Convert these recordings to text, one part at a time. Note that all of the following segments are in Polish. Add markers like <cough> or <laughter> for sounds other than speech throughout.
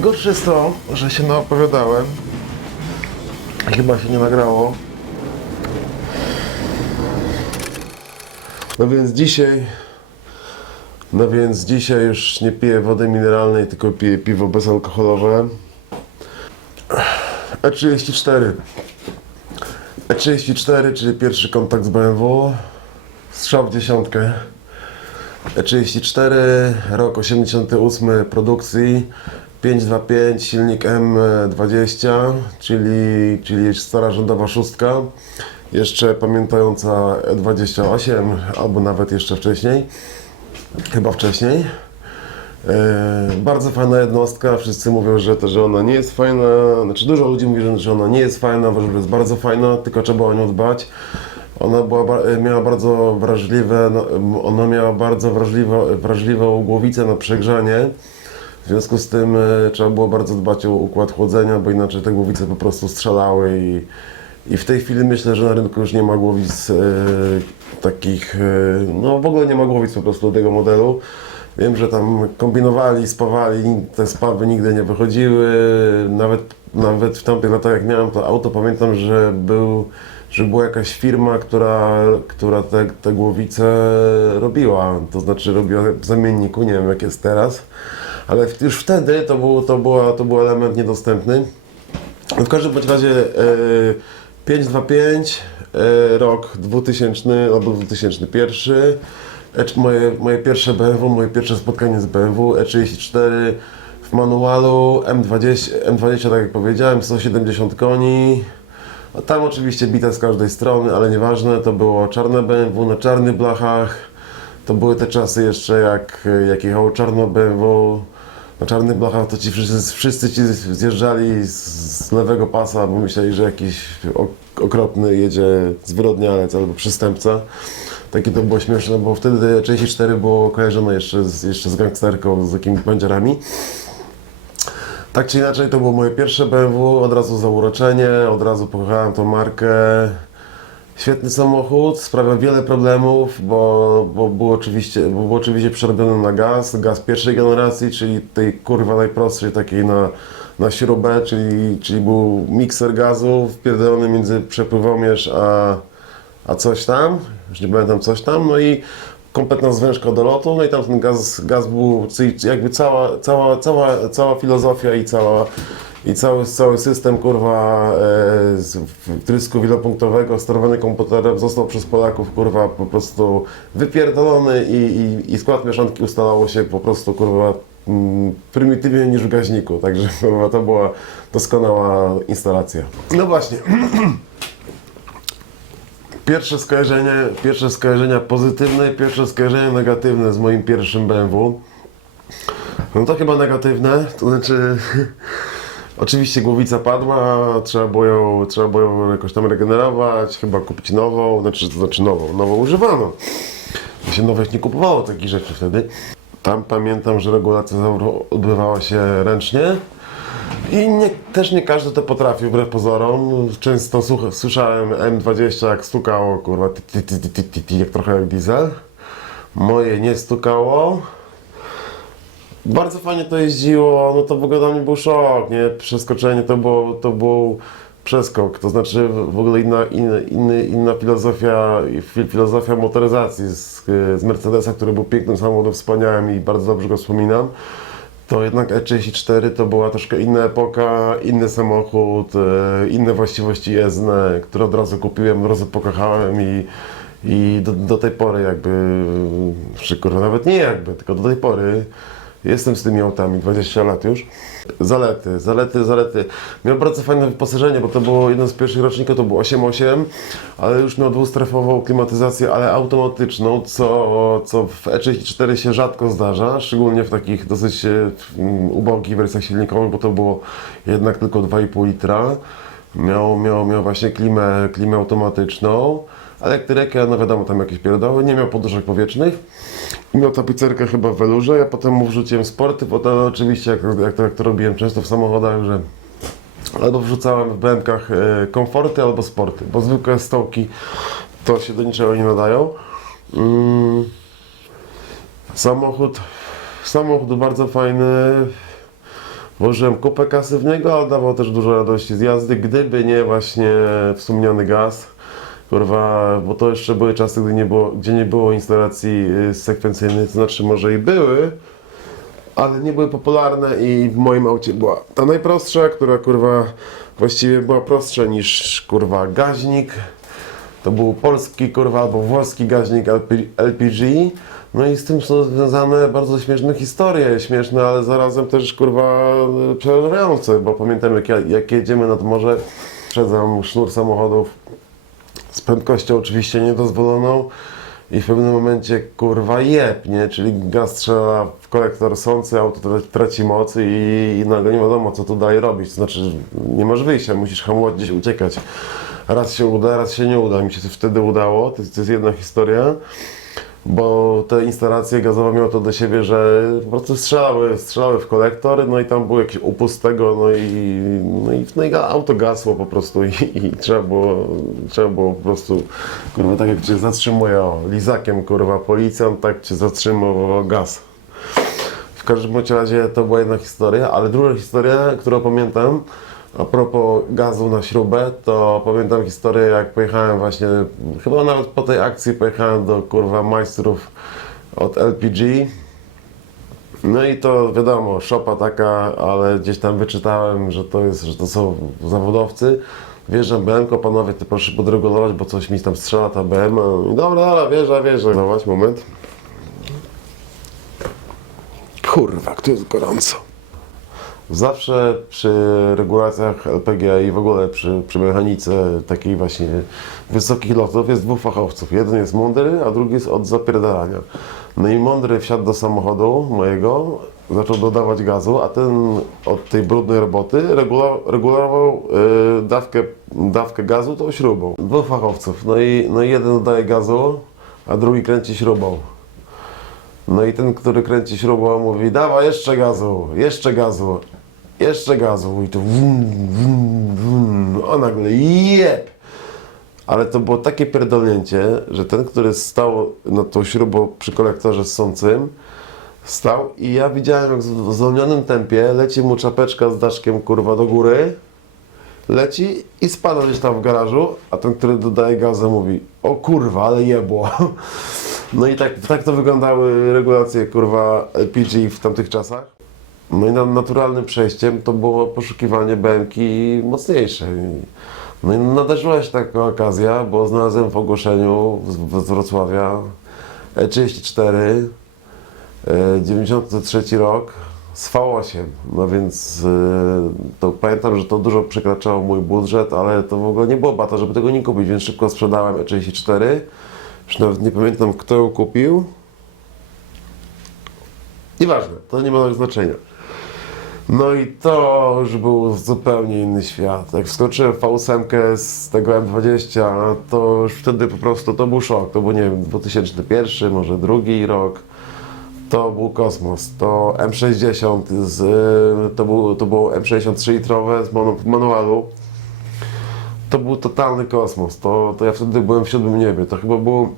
Najgorsze jest to, że się naopowiadałem. Chyba się nie nagrało. No więc dzisiaj. No więc dzisiaj już nie piję wody mineralnej, tylko piję piwo bezalkoholowe. E34. E34, E czyli pierwszy kontakt z BMW. Strzał w dziesiątkę. E34, rok 88 produkcji, 525, silnik M20, czyli, czyli stara rządowa szóstka, jeszcze pamiętająca E28, albo nawet jeszcze wcześniej, chyba wcześniej. E, bardzo fajna jednostka, wszyscy mówią, że to, że ona nie jest fajna, znaczy dużo ludzi mówi, że, ona nie jest fajna, że jest bardzo fajna, tylko trzeba o nią dbać. Ona była, miała bardzo wrażliwe, no, ona miała bardzo wrażliwe, wrażliwą głowicę na przegrzanie. W związku z tym e, trzeba było bardzo dbać o układ chłodzenia, bo inaczej te głowice po prostu strzelały i, i w tej chwili myślę, że na rynku już nie ma głowic e, takich, e, no w ogóle nie ma głowic po prostu tego modelu. Wiem, że tam kombinowali, spawali, te spawy nigdy nie wychodziły. Nawet, nawet w tamtych latach, jak miałem to auto, pamiętam, że, był, że była jakaś firma, która, która te, te głowice robiła. To znaczy robiła w zamienniku, nie wiem jak jest teraz. Ale już wtedy to był, to była, to był element niedostępny. W każdym bądź razie e, 525, e, rok 2000 albo 2001. E, moje, moje pierwsze BMW, moje pierwsze spotkanie z BMW, E34 w manualu, M20, M20 tak jak powiedziałem, 170 koni. Tam oczywiście bite z każdej strony, ale nieważne, to było czarne BMW na czarnych blachach. To były te czasy jeszcze jak, jak jechało czarno BMW. Na czarnych blachach to ci wszyscy, wszyscy ci zjeżdżali z, lewego pasa, bo myśleli, że jakiś ok- okropny jedzie zwyrodnialec albo przestępca. Takie to było śmieszne, bo wtedy 34 było kojarzone jeszcze z, jeszcze z gangsterką, z jakimiś bandziarami. Tak czy inaczej, to było moje pierwsze BMW, od razu zauroczenie, od razu pokochałem tą markę. Świetny samochód, sprawia wiele problemów, bo, bo, był oczywiście, bo był oczywiście przerobiony na gaz, gaz pierwszej generacji, czyli tej kurwa najprostszej, takiej na, na śrubę, czyli, czyli był mikser gazu wpierdolony między przepływomierz a, a coś tam, już nie pamiętam coś tam, no i kompletna zwężka do lotu, no i tam ten gaz, gaz był, czyli jakby cała, cała, cała, cała filozofia i cała i cały, cały system kurwa e, trysku wielopunktowego sterowany komputerem został przez Polaków kurwa po prostu wypierdolony i, i, i skład mieszanki ustalało się po prostu kurwa mm, prymitywniej niż w gaźniku, także <laughs> kurwa to była doskonała instalacja. No właśnie. <clears throat> Pierwsze skojarzenie, pierwsze skojarzenia pozytywne, pierwsze skojarzenia negatywne z moim pierwszym BMW. No to chyba negatywne, to znaczy <laughs> oczywiście głowica padła, trzeba było ją, trzeba było ją jakoś tam regenerować, chyba kupić nową, znaczy, znaczy nową, nową używaną. Bo się nowych nie kupowało takich rzeczy wtedy. Tam pamiętam, że regulacja zaworu odbywała się ręcznie. I nie, też nie każdy to potrafił, wbrew pozorom. Często słyszałem M20 jak stukało, kurwa, ti, ti, ti, ti, ti, ti, jak trochę jak diesel. Moje nie stukało. Bardzo fajnie to jeździło, no to w ogóle dla mnie był szok, nie? Przeskoczenie to było, to był przeskok, to znaczy w ogóle inna, inna, inna filozofia, fi- filozofia motoryzacji z, z Mercedesa, który był pięknym samochodem, wspaniałym i bardzo dobrze go wspominam. To jednak E34 to była troszkę inna epoka, inny samochód, e, inne właściwości jezdne, które od razu kupiłem, od razu pokochałem i, i do, do tej pory jakby, czy nawet nie jakby, tylko do tej pory jestem z tymi autami, 20 lat już. Zalety, zalety, zalety. Miał bardzo fajne wyposażenie, bo to było jedno z pierwszych roczników, to było 8.8, ale już miał dwustrefową klimatyzację, ale automatyczną, co, co w E34 się rzadko zdarza, szczególnie w takich dosyć e, ubogich wersjach silnikowych, bo to było jednak tylko 2,5 litra. Miał, miał, miał właśnie klimę, klimę automatyczną, elektrykę, no wiadomo, tam jakieś pierdoły, nie miał poduszek powietrznych. Miał tapicerkę chyba w welurze, ja potem mu wrzuciłem sporty, bo to oczywiście jak, jak, to, jak to robiłem często w samochodach, że albo wrzucałem w bębkach e, komforty albo sporty, bo zwykłe stołki to się do niczego nie nadają. Mm. Samochód, samochód bardzo fajny, Włożyłem kupę kasy w niego, ale dawał też dużo radości z jazdy, gdyby nie właśnie wspomniany gaz. Kurwa, bo to jeszcze były czasy, gdy nie było, gdzie nie było instalacji y, sekwencyjnych, to znaczy może i były, ale nie były popularne i w moim aucie była ta najprostsza, która kurwa właściwie była prostsza niż kurwa gaźnik. To był polski kurwa albo włoski gaźnik LP, LPG. No i z tym są związane bardzo śmieszne historie, śmieszne, ale zarazem też kurwa przerażające, bo pamiętam jak, ja- jak jedziemy nad morze, przedzam sznur samochodów z prędkością oczywiście niedozwoloną i w pewnym momencie kurwa jeb, nie? Czyli gaz strzela w kolektor sący, auto tra- traci moc i, i nagle nie wiadomo co tu dalej robić, to znaczy nie masz wyjścia, musisz hamować gdzieś uciekać. Raz się uda, raz się nie uda. Mi się wtedy udało, to to jest jedna historia bo te instalacje gazowe miały to do siebie, że po prostu strzelały, strzelały w kolektor, no i tam był jakiś upust tego, no i, no i, no i auto gasło po prostu i, i trzeba, było, trzeba było po prostu, kurwa, tak jak cię zatrzymuje, lizakiem, kurwa, policjant, tak cię zatrzymał gaz. W każdym razie to była jedna historia, ale druga historia, którą pamiętam, a propos gazu na śrubę, to pamiętam historię, jak pojechałem właśnie, chyba nawet po tej akcji pojechałem do kurwa majstrów od LPG. No i to wiadomo, szopa taka, ale gdzieś tam wyczytałem, że to jest, że to są zawodowcy. Wjeżdżam BM, panowie, ty proszę podregulować, bo coś mi tam strzela ta BM. I dobra, dobra, wierzę, wierzę. Zobacz, moment. Kurwa, tu jest gorąco. Zawsze przy regulacjach LPG i w ogóle przy, przy mechanice takiej właśnie wysokich lotów jest dwóch fachowców. Jeden jest mądry, a drugi jest od zapierdalania. No i mądry wsiadł do samochodu mojego, zaczął dodawać gazu, a ten od tej brudnej roboty regula, regulował y, dawkę, dawkę gazu tą śrubą. Dwóch fachowców. No i, no jeden dodaje gazu, a drugi kręci śrubą. No i ten, który kręci śrubą, mówi: Dawaj, jeszcze gazu, jeszcze gazu, jeszcze gazu. I to wum, wum, wum. A nagle jeb! Ale to było takie pierdolnięcie, że ten, który stał nad tą śrubą przy kolektorze ssącym, stał i ja widziałem, jak w zwolnionym tempie leci mu czapeczka z daszkiem kurwa do góry, leci i spada gdzieś tam w garażu, a ten, który dodaje gazu mówi, o kurwa, ale jebło. <laughs> No i tak, tak to wyglądały regulacje kurwa LPG w tamtych czasach. No i na, naturalnym przejściem to było poszukiwanie BMK mocniejszej. No i nadarzyła się taka okazja, bo znalazłem w ogłoszeniu z, z Wrocławia E E34 e, 93 rok z V8. No więc e, to pamiętam, że to dużo przekraczało mój budżet, ale to w ogóle nie było bata, żeby tego nie kupić, więc szybko sprzedałem E E34. Już nawet nie pamiętam kto ją kupił. Nieważne, to nie ma znaczenia. No i to już był zupełnie inny świat. Jak wskoczyłem w V8 z tego M20, to już wtedy po prostu to był szok. To był, nie wiem, 2001, może drugi rok. To był kosmos. To M60, z, to, był, to było M63 litrowe z manu- manualu. To był totalny kosmos. To, to ja wtedy byłem w siódmym niebie. To chyba było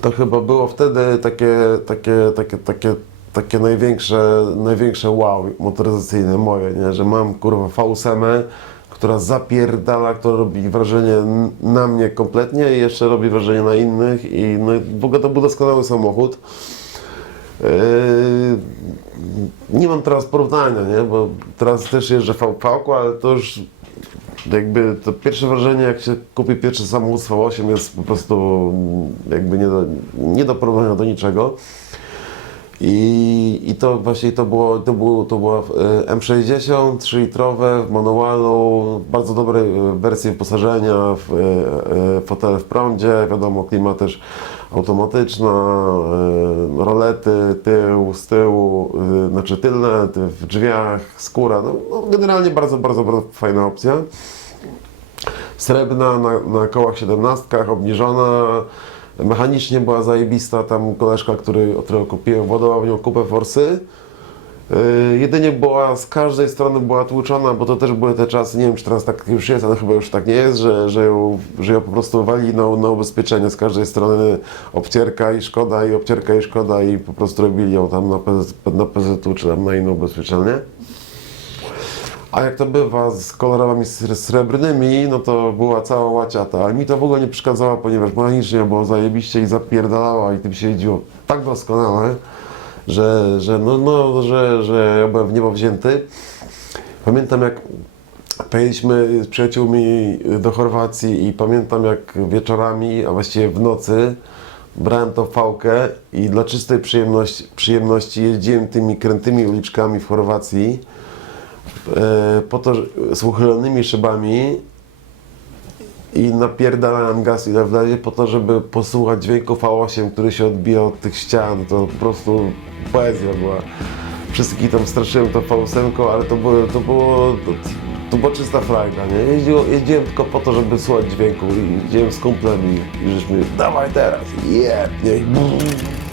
to chyba było wtedy takie, takie, takie, takie, takie największe, największe wow motoryzacyjne moje, nie? że mam kurwa V8, która zapierdala, która robi wrażenie na mnie kompletnie i jeszcze robi wrażenie na innych i no, w ogóle to był doskonały samochód. Yy, nie mam teraz porównania, nie? bo teraz też jeżdżę v ale to już jakby to pierwsze wrażenie, jak się kupi pierwszy samochód z V8 jest po prostu jakby nie do, nie do porównania do niczego. I, i to właśnie to było, to było, to była e, M60, 3-litrowe w manualu, bardzo dobre e, wersje wyposażenia, w, e, fotele w prądzie, wiadomo, klima też automatyczna, rolety, tył, z tyłu, znaczy tylne, ty- w drzwiach, skóra, no, no generalnie bardzo, bardzo, bardzo fajna opcja. Srebrna na, na kołach 17, obniżona. Mechanicznie była zajebista. Tam koleżka, który, którego kupiłem, władował w nią kupę forsy. Yy, jedynie była z każdej strony była tłuczona, bo to też były te czasy, nie wiem czy teraz tak już jest, ale chyba już tak nie jest, że, że, ją, że ją po prostu wali na, na ubezpieczenie z każdej strony obcierka i szkoda i obcierka i szkoda i po prostu robili ją tam na PZ, na PZU czy tam na inne ubezpieczenie. A jak to bywa z kolorami sre- srebrnymi, no to była cała łaciata. Ale mi to w ogóle nie przeszkadzało, ponieważ mechanicznie było zajebiście i zapierdalała i tym się jeździło tak doskonale, że, że, no, no, że, że ja byłem w niebo wzięty. Pamiętam jak pojechaliśmy z przyjaciółmi do Chorwacji i pamiętam jak wieczorami, a właściwie w nocy brałem tą fałkę i dla czystej przyjemności, przyjemności jeździłem tymi krętymi uliczkami w Chorwacji po to, z uchylonymi szybami i napierdalałem gaz ile wlezie po to, żeby posłuchać dźwięku V8, który się odbija od tych ścian. To po prostu poezja była. Wszystkich tam straszyłem tą V8, ale to było, to było, to, to była czysta frajda, nie? Jeździło, jeździłem tylko po to, żeby słuchać dźwięku i jeździłem z kumplem i, i żeśmy, dawaj teraz, jeb? I brrr.